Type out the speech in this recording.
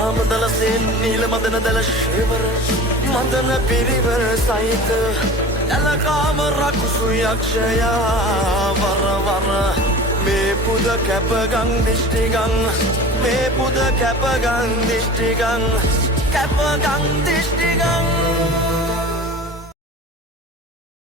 ආමදලසෙන් නීල මදන දල ශේවර මදන පිරිවර සහිත ඇලකාම රකුසු යක්ෂයා වරවර මේ පුද කැපගං දිෂ්ටිගං මේ පුද කැපගං දිෂ්ටිගං කැපගං දිෂ්ටිගං